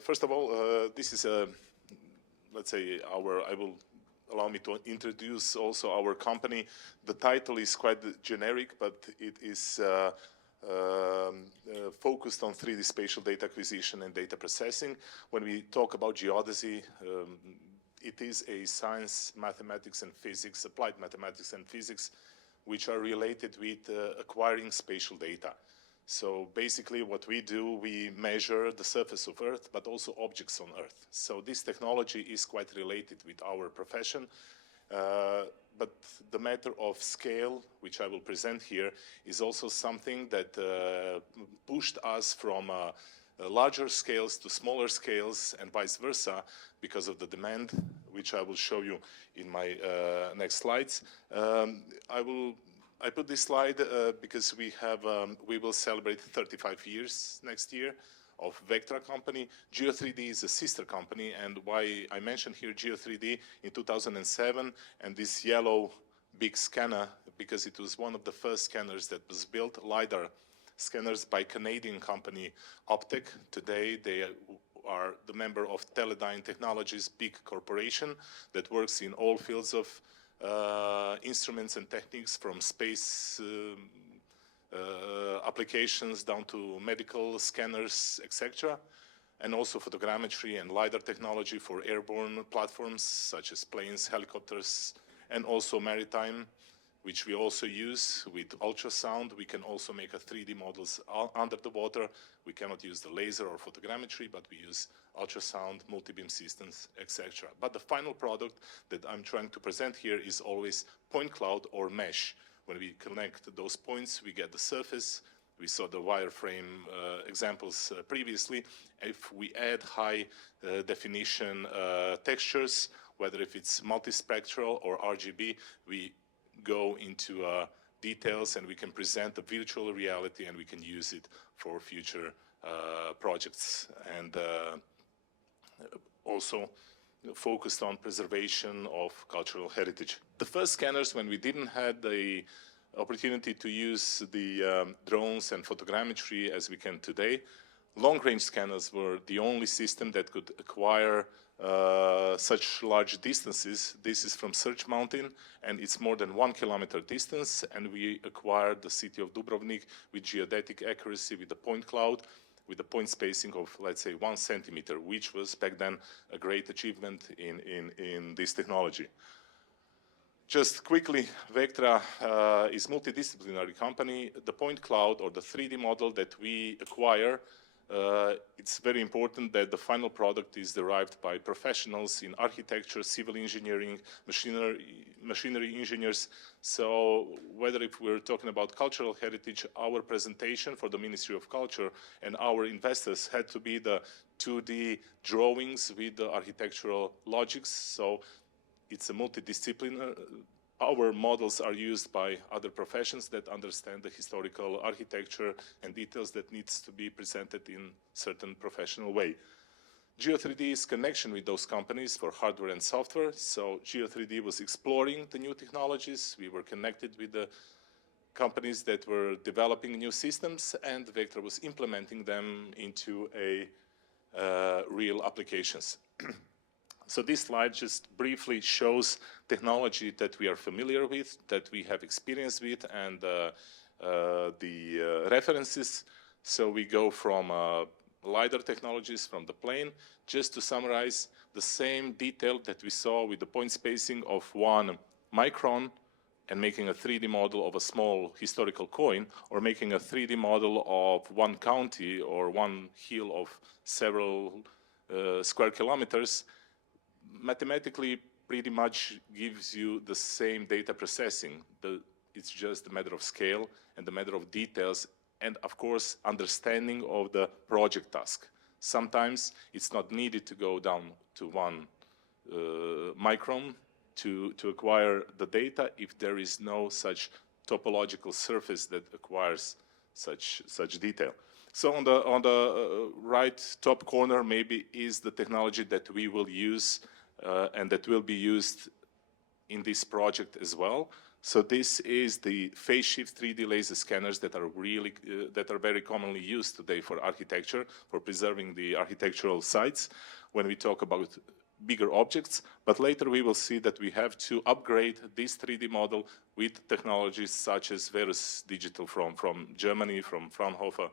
first of all, this is let's say allow me to introduce also our company. The title is quite generic, but it is focused on 3D spatial data acquisition and data processing. When we talk about geodesy, it is a science, mathematics and physics, applied mathematics and physics, which are related with acquiring spatial data. So basically what we do, we measure the surface of Earth, but also objects on Earth. So this technology is quite related with our profession. But the matter of scale, which I will present here, is also something that pushed us from larger scales to smaller scales and vice versa because of the demand, which I will show you in my next slides. I put this slide because we will celebrate 35 years next year of Vektra company. Geo3D is a sister company, and why I mentioned here Geo3D in 2007 and this yellow big scanner, because it was one of the first scanners that was built, LiDAR scanners by Canadian company Optec. Today they are the member of Teledyne Technologies, big corporation that works in all fields of instruments and techniques, from space applications down to medical scanners, etc. And also photogrammetry and LiDAR technology for airborne platforms such as planes, helicopters, and also maritime, which we also use with ultrasound. We can also make a 3D models under the water. We cannot use the laser or photogrammetry, but we use ultrasound, multi-beam systems, etc. But the final product that I'm trying to present here is always point cloud or mesh. When we connect those points, we get the surface. We saw the wireframe examples previously. If we add high definition textures, whether if it's multispectral or RGB, we go into details and we can present the virtual reality and we can use it for future projects, and also focused on preservation of cultural heritage. The first scanners, when we didn't have the opportunity to use the drones and photogrammetry as we can today, long-range scanners were the only system that could acquire such large distances. This is from Search Mountain, and it's more than 1 kilometer distance, and we acquired the city of Dubrovnik with geodetic accuracy, with the point cloud, with a point spacing of, let's say, 1 centimeter, which was back then a great achievement in this technology. Just quickly, Vektra is a multidisciplinary company. The point cloud, or the 3D model that we acquire, it's very important that the final product is derived by professionals in architecture, civil engineering, machinery engineers. So whether if we're talking about cultural heritage, our presentation for the Ministry of Culture and our investors had to be the 2D drawings with the architectural logics. So it's a multidisciplinary. Our models are used by other professions that understand the historical architecture and details that needs to be presented in certain professional way. Geo3D's connection with those companies for hardware and software. So Geo3D was exploring the new technologies. We were connected with the companies that were developing new systems, and Vektra was implementing them into real applications. So this slide just briefly shows technology that we are familiar with, that we have experience with, and the references. So we go from LiDAR technologies from the plane. Just to summarize, the same detail that we saw with the point spacing of 1 micron and making a 3D model of a small historical coin, or making a 3D model of 1 county or 1 hill of several square kilometers, mathematically pretty much gives you the same data processing. It's just a matter of scale and a matter of details, and of course understanding of the project task. Sometimes it's not needed to go down to 1 micron to acquire the data if there is no such topological surface that acquires such detail. So on the right top corner maybe is the technology that we will use and that will be used in this project as well. So this is the phase shift 3D laser scanners that are really that are very commonly used today for architecture, for preserving the architectural sites when we talk about bigger objects. But later we will see that we have to upgrade this 3D model with technologies such as Verus Digital from Germany, from Fraunhofer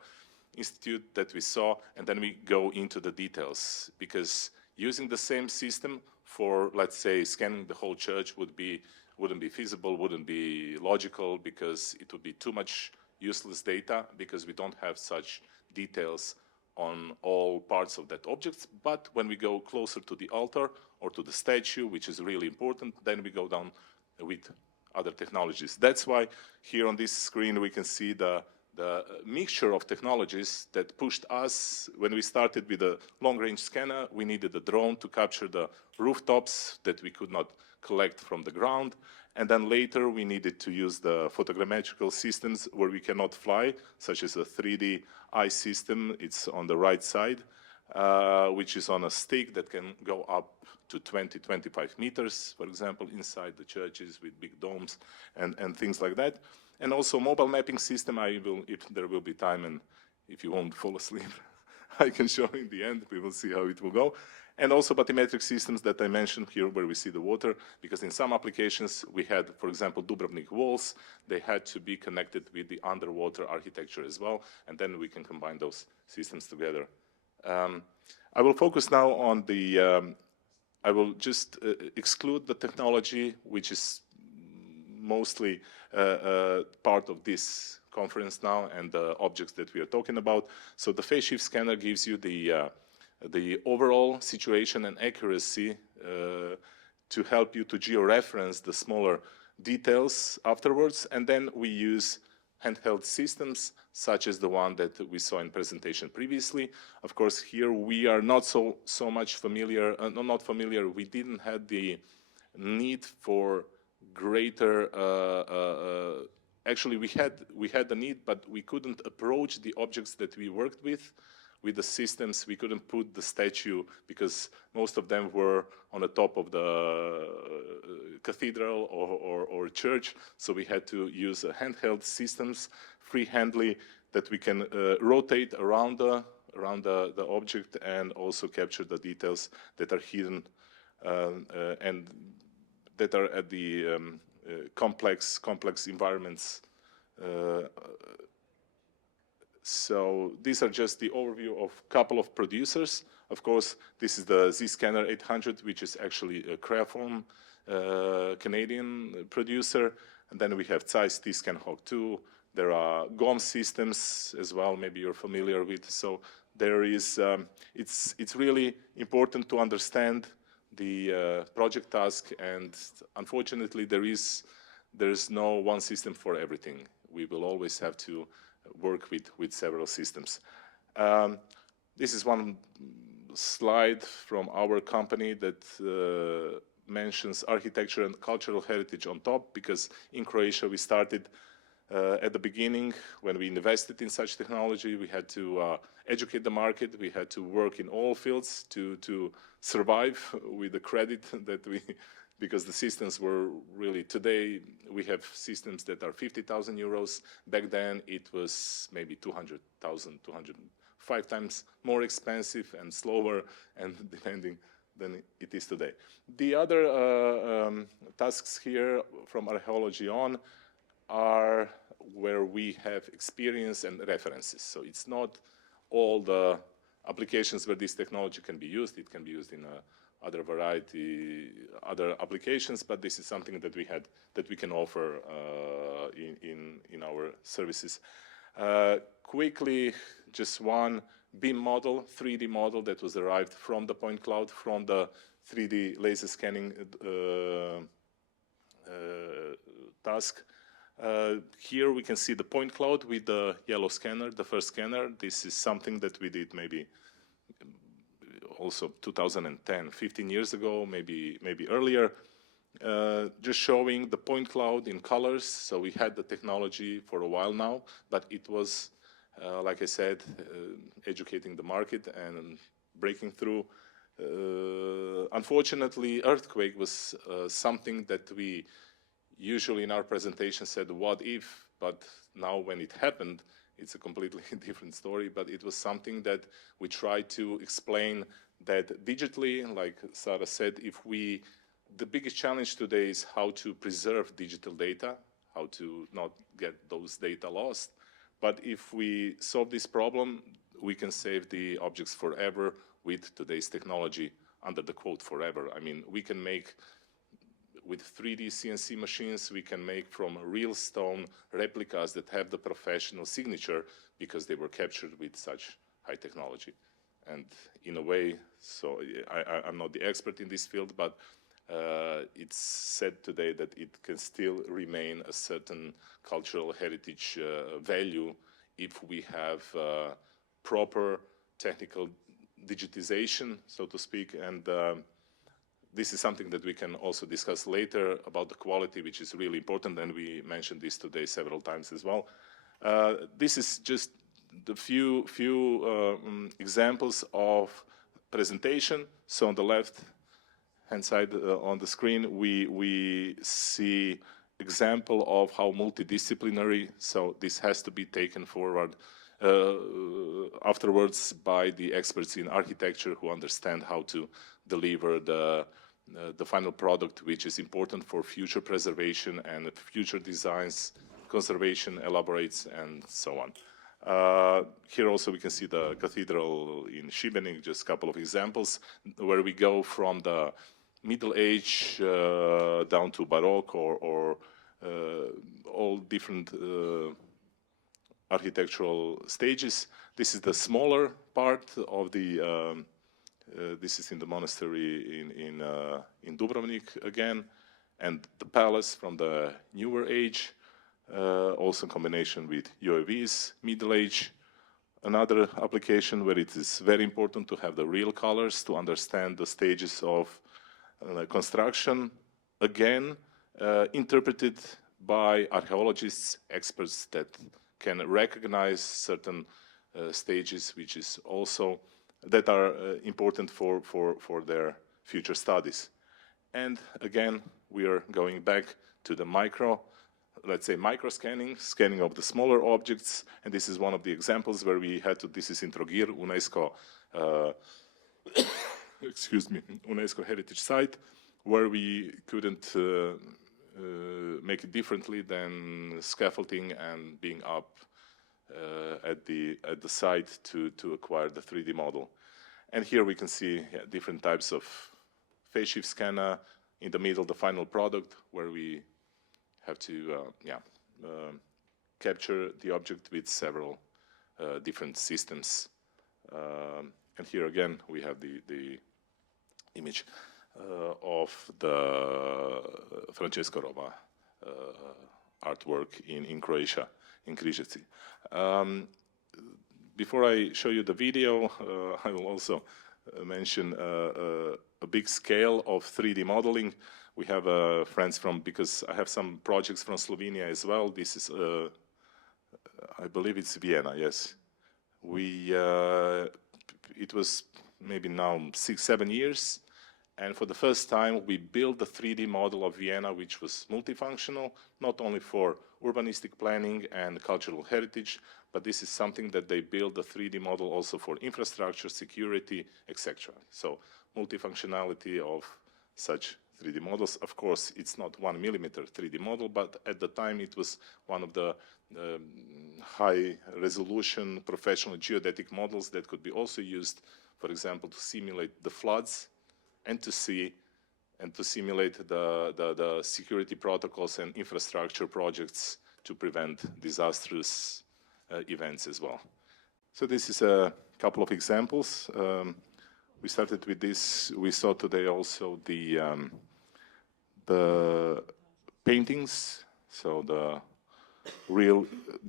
Institute that we saw, and then we go into the details, because using the same system for, let's say, scanning the whole church wouldn't be feasible, wouldn't be logical, because it would be too much useless data, because we don't have such details on all parts of that object. But when we go closer to the altar or to the statue, which is really important, then we go down with other technologies. That's why here on this screen we can see the mixture of technologies that pushed us. When we started with a long-range scanner, we needed a drone to capture the rooftops that we could not collect from the ground. And then later we needed to use the photogrammetrical systems where we cannot fly, such as a 3D eye system. It's on the right side, which is on a stick that can go up to 20-25 meters, for example, inside the churches with big domes and things like that. And also mobile mapping system. I will, if there will be time and if you won't fall asleep, I can show in the end. We will see how it will go. And also bathymetric systems that I mentioned here where we see the water, because in some applications we had, for example, Dubrovnik walls. They had to be connected with the underwater architecture as well, and then we can combine those systems together. I will focus now on the, I will just exclude the technology which is mostly part of this conference now and the objects that we are talking about. So the phase shift scanner gives you the overall situation and accuracy to help you to georeference the smaller details afterwards. And then we use handheld systems such as the one that we saw in presentation previously. Of course, here we are not so much familiar, not familiar. We didn't have the need for greater, actually we had the need, but we couldn't approach the objects that we worked with the systems. We couldn't put the statue because most of them were on the top of the cathedral or church. So we had to use handheld systems, free-handly, that we can rotate around the object and also capture the details that are hidden and that are at the complex environments. So these are just the overview of a couple of producers. Of course, this is the Z-Scanner 800, which is actually a Creaform Canadian producer. And then we have Zeiss T-Scan Hawk 2. There are GOM systems as well, maybe you're familiar with. So there is, it's really important to understand the project task, and unfortunately there is no one system for everything. We will always have to work with several systems. This is one slide from our company that mentions architecture and cultural heritage on top, because in Croatia we started at the beginning. When we invested in such technology, we had to educate the market. We had to work in all fields to survive with the credit that we, because the systems were really, today we have systems that are 50,000 euros. Back then it was maybe 200,000, 205 times more expensive and slower and demanding than it is today. The other tasks here from archaeology on are where we have experience and references. So it's not all the applications where this technology can be used. It can be used in other applications, but this is something that we can offer in our services. Quickly, just one BIM model, 3D model that was derived from the point cloud, from the 3D laser scanning task. Here we can see the point cloud with the yellow scanner, the first scanner. This is something that we did maybe also 2010, 15 years ago, maybe earlier, just showing the point cloud in colors. So we had the technology for a while now, but it was, like I said, educating the market and breaking through. Unfortunately, earthquake was something that we usually in our presentation said, what if? But now when it happened, it's a completely different story. But it was something that we tried to explain that digitally, like Sarah said, the biggest challenge today is how to preserve digital data, how to not get those data lost. But if we solve this problem, we can save the objects forever with today's technology, under the quote forever. I mean, we can make, with 3D CNC machines, we can make from real stone replicas that have the professional signature because they were captured with such high technology. And in a way, so I'm not the expert in this field, but it's said today that it can still remain a certain cultural heritage value if we have proper technical digitization, so to speak, and this is something that we can also discuss later about the quality, which is really important, and we mentioned this today several times as well. This is just the few examples of presentation. So on the left-hand side on the screen, we see example of how multidisciplinary, so this has to be taken forward afterwards by the experts in architecture who understand how to deliver the final product, which is important for future preservation and future designs, conservation, elaborates, and so on. Here also we can see the cathedral in Šibenik, just a couple of examples, where we go from the Middle Age down to Baroque or all different architectural stages. This is the smaller part of the this is in the monastery in Dubrovnik again, and the palace from the newer age, also in combination with UAVs, Middle Age. Another application where it is very important to have the real colors to understand the stages of construction, again, interpreted by archaeologists, experts that can recognize certain stages, which is also that are important for their future studies. And again, we are going back to the let's say micro scanning of the smaller objects, and this is one of the examples where we had to, this is in Trogir, UNESCO, excuse me, UNESCO heritage site, where we couldn't make it differently than scaffolding and being up at the site to acquire the 3D model. And here we can see different types of phase shift scanner. In the middle, the final product, where we have to capture the object with several different systems. And here again, we have the image of the Francesco Roma artwork in Croatia, in Križevci. Before I show you the video, I will also mention a big scale of 3D modeling. We have friends because I have some projects from Slovenia as well. This is, I believe it's Vienna, yes. It was maybe now 6-7 years. And for the first time, we built the 3D model of Vienna, which was multifunctional, not only for urbanistic planning and cultural heritage, but this is something that they built the 3D model also for infrastructure, security, etc. So multifunctionality of such 3D models. Of course, it's not 1 millimeter 3D model, but at the time it was one of the high resolution professional geodetic models that could be also used, for example, to simulate the floods and to simulate the security protocols and infrastructure projects to prevent disastrous events as well. So this is a couple of examples. We started with this. We saw today also the paintings, so the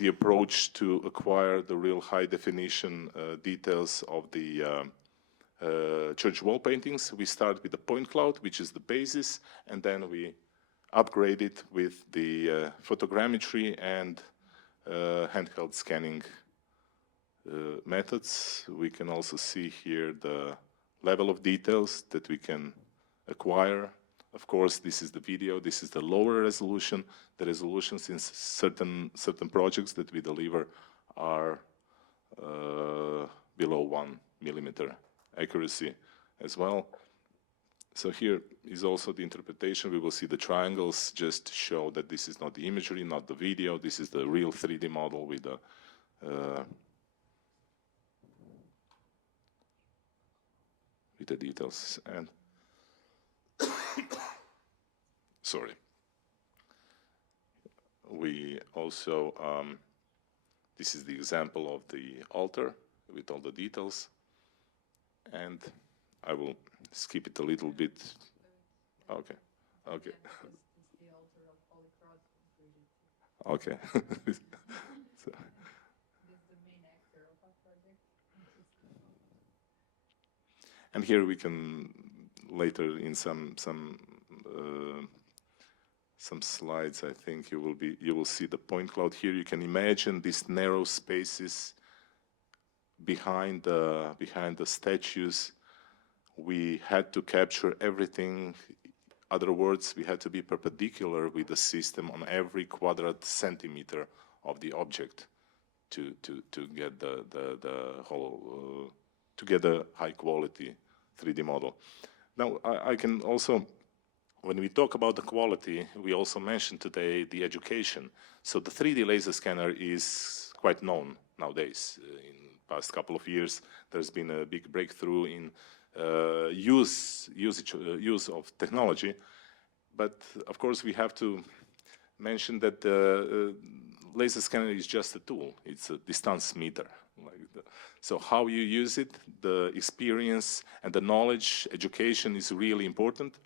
approach to acquire the real high definition details of the church wall paintings. We start with the point cloud, which is the basis, and then we upgrade it with the photogrammetry and handheld scanning methods. We can also see here the level of details that we can acquire Of course, this is the video, this is the lower resolution. The resolutions in certain projects that we deliver are below 1 millimeter accuracy as well. So here is also the interpretation. We will see the triangles just show that this is not the imagery, not the video. This is the real 3D model with the details. And sorry. We also, this is the example of the altar with all the details. And I will skip it a little bit. Okay, okay. Okay. So. And here we can later in some slides, I think you will see the point cloud here. You can imagine these narrow spaces behind the statues. We had to capture everything. Other words, we had to be perpendicular with the system on every quadrat centimeter of the object to get the whole to get a high quality 3D model. Now I can also, when we talk about the quality, we also mentioned today the education. So the 3D laser scanner is quite known nowadays. In the past couple of years, there's been a big breakthrough in use of technology. But of course, we have to mention that the laser scanner is just a tool. It's a distance meter. So how you use it, the experience and the knowledge, education is really important.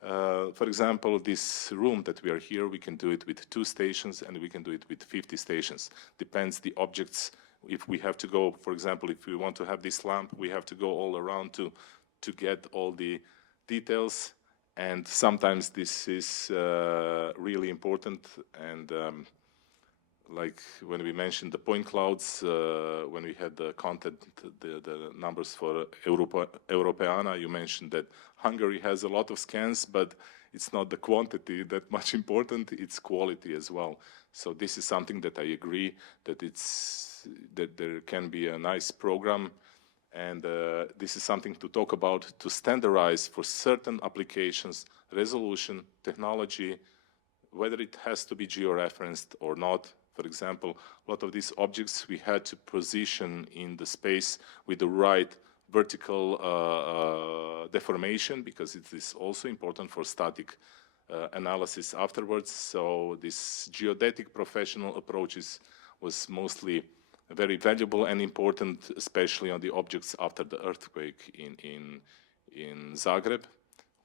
For example, this room that we are here, we can do it with 2 stations and we can do it with 50 stations. Depends the objects. If we have to go, for example, if we want to have this lamp, we have to go all around to get all the details. And sometimes this is really important. And like when we mentioned the point clouds, when we had the content, the numbers for Europeana, you mentioned that Hungary has a lot of scans, but it's not the quantity that much important, it's quality as well. So this is something that I agree that there can be a nice program, and this is something to talk about, to standardize for certain applications, resolution, technology, whether it has to be georeferenced or not. For example, a lot of these objects we had to position in the space with the right vertical deformation, because it is also important for static analysis afterwards. So this geodetic professional approaches was mostly very valuable and important, especially on the objects after the earthquake in Zagreb,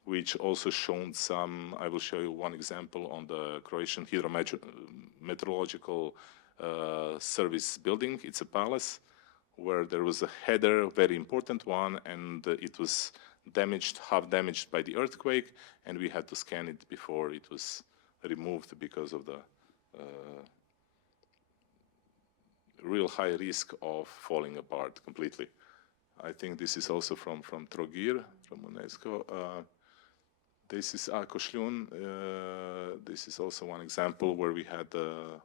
which also shown some. I will show you one example on the Croatian Hydrometeorological Service building. It's a palace where there was a header, very important one, and it was damaged, half damaged by the earthquake, and we had to scan it before it was removed because of the real high risk of falling apart completely. I think this is also from Trogir, from UNESCO. This is Košljun. This is also one example where we had the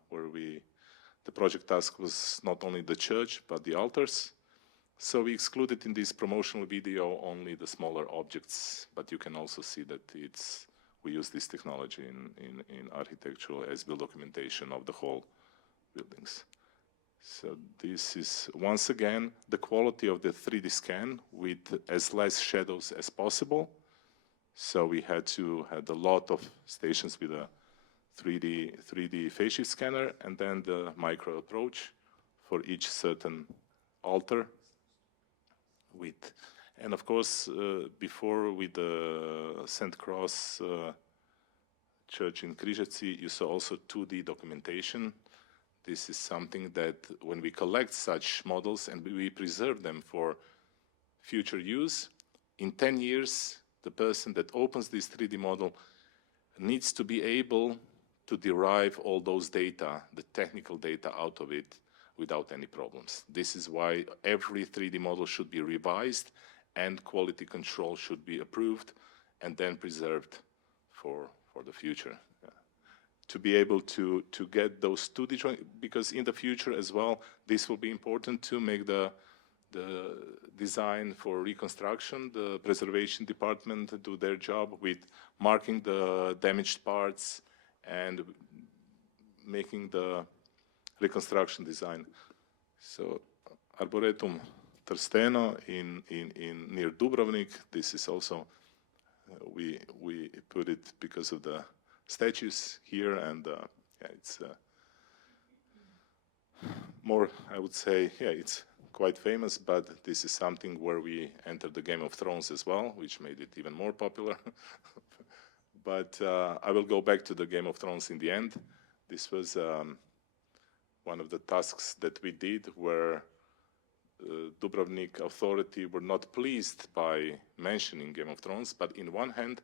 project task was not only the church but the altars. So we excluded in this promotional video only the smaller objects, but you can also see that we use this technology in architectural as-built documentation of the whole buildings. So this is, once again, the quality of the 3D scan with as less shadows as possible. So we had a lot of stations with a 3D phase shift scanner, and then the micro approach for each certain altar. And of course, before with the St. Cross church in Križevci, you saw also 2D documentation. This is something that when we collect such models and we preserve them for future use, in 10 years, the person that opens this 3D model needs to be able to derive all those data, the technical data out of it without any problems. This is why every 3D model should be revised and quality control should be approved and then preserved for the future. To be able to get those 2D drawings, because in the future as well, this will be important to make the design for reconstruction, the preservation department do their job with marking the damaged parts and making the reconstruction design. So Arboretum Trsteno in near Dubrovnik, this is also, we put it because of the statues here, and yeah, it's more, I would say, yeah, it's quite famous, but this is something where we entered the Game of Thrones as well, which made it even more popular. But I will go back to the Game of Thrones in the end. This was one of the tasks that we did where Dubrovnik authority were not pleased by mentioning Game of Thrones, but in one hand,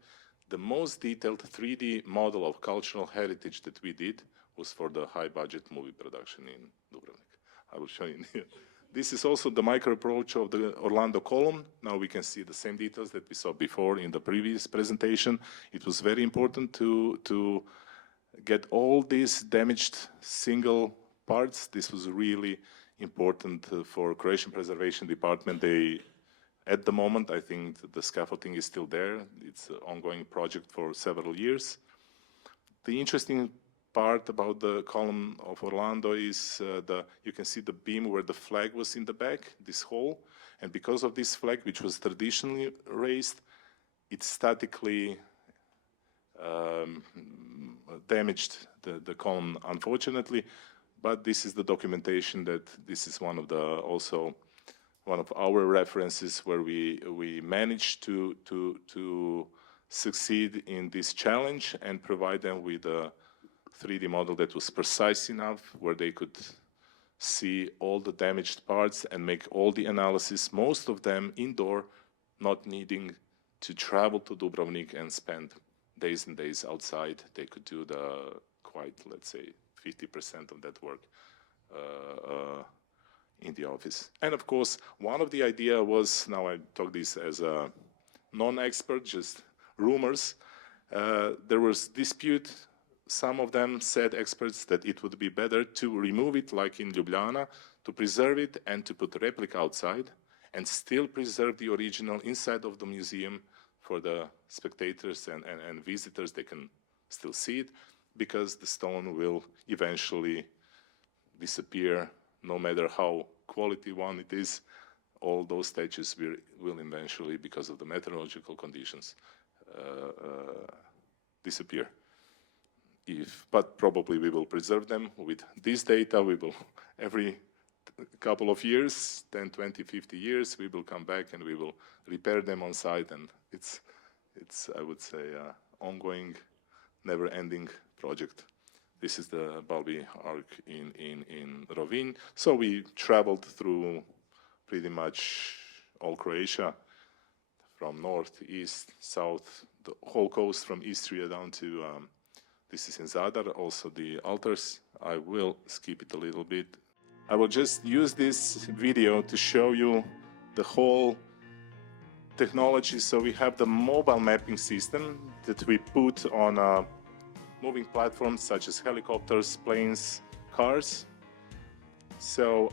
the most detailed 3D model of cultural heritage that we did was for the high-budget movie production in Dubrovnik. I will show you here. This is also the micro approach of the Orlando column. Now we can see the same details that we saw before in the previous presentation. It was very important to get all these damaged single parts. This was really important for Croatian Preservation Department. At the moment, I think the scaffolding is still there. It's an ongoing project for several years. The interesting part about the column of Orlando is you can see the beam where the flag was in the back, this hole. And because of this flag, which was traditionally raised, it statically damaged the column, unfortunately. But this is the documentation that this is one of our references where we managed to succeed in this challenge and provide them with a 3D model that was precise enough, where they could see all the damaged parts and make all the analysis, most of them indoor, not needing to travel to Dubrovnik and spend days and days outside. They could do the quite, let's say, 50% of that work in the office. And of course, one of the idea was, now I talk this as a non-expert, just rumors. There was dispute. Some of them said, experts, that it would be better to remove it like in Ljubljana, to preserve it and to put a replica outside and still preserve the original inside of the museum for the spectators and visitors. They can still see it because the stone will eventually disappear. No matter how quality one it is, all those statues will eventually, because of the meteorological conditions, disappear. But probably we will preserve them. With this data, we will, every couple of years, 10, 20, 50 years, we will come back and we will repair them on site. And it's I would say, ongoing, never-ending project. This is the Balbi Arc in Rovinj. So we traveled through pretty much all Croatia, from north, east, south, the whole coast from Istria down to, this is in Zadar, also the altars. I will skip it a little bit. I will just use this video to show you the whole technology. So we have the mobile mapping system that we put on moving platforms such as helicopters, planes, cars. So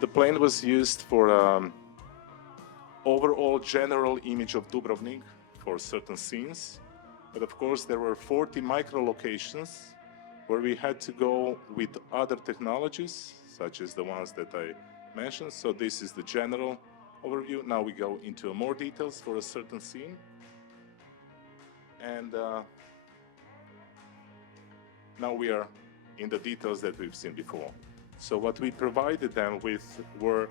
the plane was used for overall general image of Dubrovnik for certain scenes. But of course, there were 40 micro locations where we had to go with other technologies, such as the ones that I mentioned. So this is the general overview. Now we go into more details for a certain scene. And now we are in the details that we've seen before. So what we provided them with were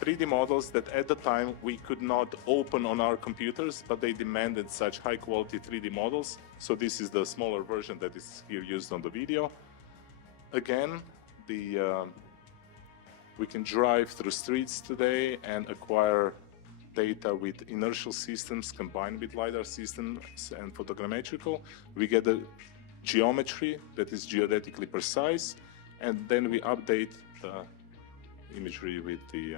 3D models that at the time we could not open on our computers, but they demanded such high quality 3D models. So this is the smaller version that is here used on the video. Again, we can drive through streets today and acquire data with inertial systems combined with LiDAR systems and photogrammetrical. We get a geometry that is geodetically precise, and then we update the imagery with the,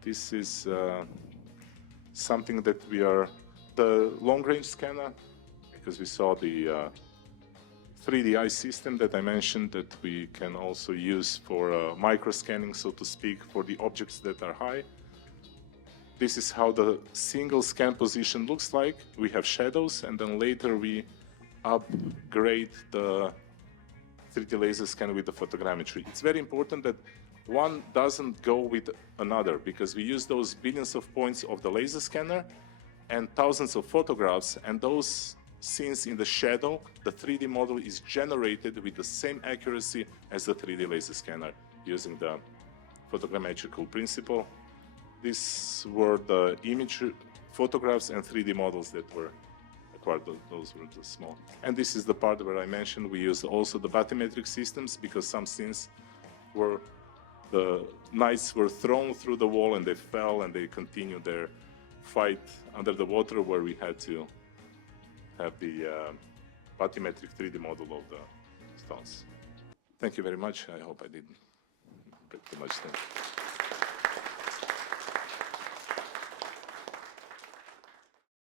This is something that we are, the long-range scanner, because we saw the 3D eye system that I mentioned that we can also use for micro-scanning, so to speak, for the objects that are high. This is how the single scan position looks like. We have shadows, and then later we upgrade the 3D laser scanner with the photogrammetry. It's very important that one doesn't go with another, because we use those billions of points of the laser scanner and thousands of photographs, and those scenes in the shadow, the 3D model is generated with the same accuracy as the 3D laser scanner using the photogrammetrical principle. These were the image photographs and 3D models that were acquired. Those were the small. And this is the part where I mentioned we used also the bathymetric systems, because some scenes were the knights were thrown through the wall and they fell and they continued their fight under the water, where we had to have the bathymetric 3D model of the stones. Thank you very much. I hope I didn't break too much time.